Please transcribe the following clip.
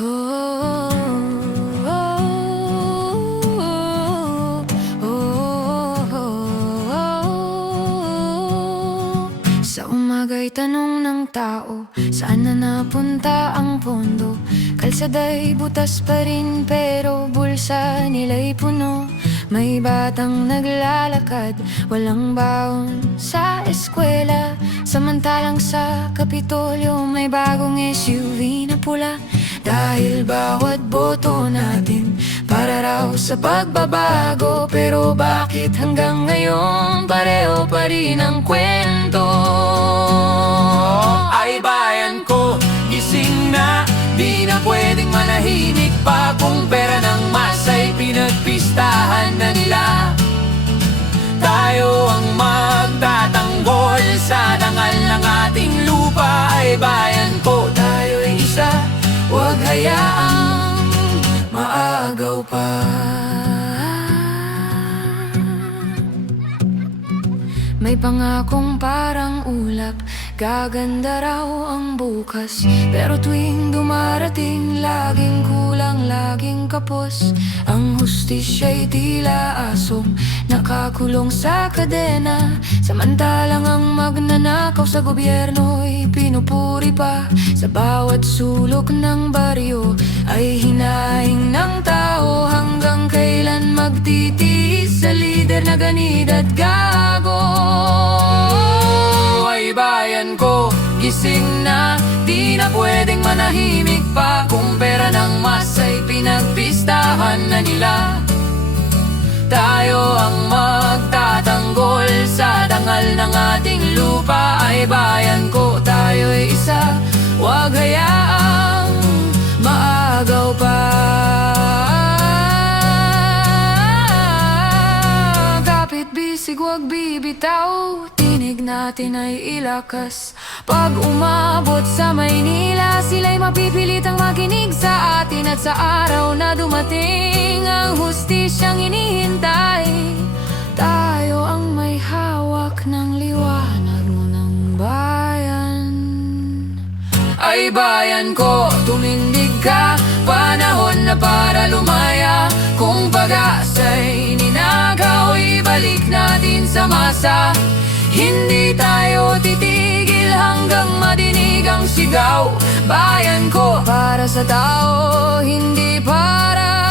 Oh, oh, oh, oh. Sa umaga'y tanong ng tao, saan na napunta ang pondo? Kalsada'y butas pa rin pero bulsa nila'y puno. May batang naglalakad, walang baon sa eskwela. Samantalang sa Kapitolyo may bagong SUV na pula. Dahil bawat boto natin para raw sa pagbabago. Pero bakit hanggang ngayon pareho pa rin ang kwento? Ay bayan ko, gising na, di na pwedeng manahimik pa. Kung pera ng masay pinagpistahan na nila, tayo ang magtatanggol sa dangal ng ating lupa. Ay bayan ko, tayo'y isa, huwag hayaang maagaw pa. May pangakong parang ulap, gaganda raw ang bukas. Pero tuwing dumarating, laging kulang, laging kapos. Ang hustisya'y tila asong nakakulong sa kadena. Samantalang ang magnanakaw sa gobyerno'y pinupuri pa. Sa bawat sulok ng baryo ay hinaing ng tao. Hanggang kailan magtitiis sa lider na ganid at gago? Ay bayan ko, gising na, di na pwedeng manahimik pa. Kung pera ng masay pinagpistahan na nila, tayo ang magtatanggol sa dangal ng ating lupa. Ay bayan ko, tayo'y isa, huwag hayaang maagaw pa. Kapit bisig, huwag bibitaw, tinig natin ay ilakas. Pag umabot sa Maynila, sila'y mapipilitang makinig sa atin. At sa araw na dumating, ang hustisyang hinihintay, tayo ang may hawak ng liwanag ng bayan. Ay bayan ko, tumindig ka, panahon na para lumaya. Kung pag-asa'y ninagaw, ibalik natin sa masa. Hindi tayo titigil hanggang madinig ang sigaw. Bayan ko, para sa tao, hindi para